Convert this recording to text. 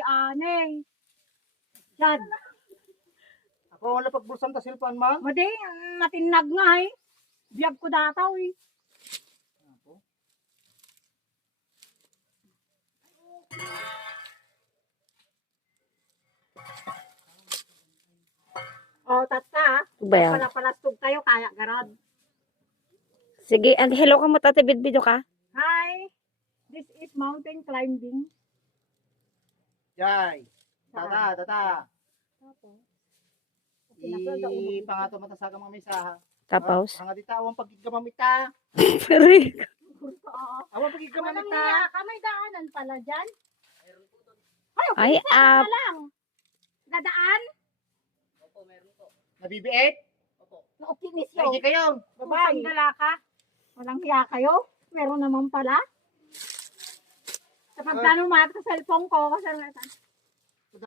kay Aneng. Yan. Ako wala pagbulsan ta silpan man. Madi, matinag nga eh. Biyag ko dataw eh. Oh, tata. Bayan. Palastog kayo, kaya garad. Sige, and hello ka mo, tate, bidbido ka? Hi. This is mountain climbing. Jay. Tata. Tapos, Pangato matasaga mga misa. Tapos? Hanga dita awang pagkigamamita. Pari. Awang pagkigamamita. May daanan pala dyan. Ay, Lang. Dadaan? Nabibiit? Naukinis Ay, di kayo. Babae. Dala ka. Walang hiya kayo. Meron naman pala. Kapag tanong mo sa cellphone ko, kasi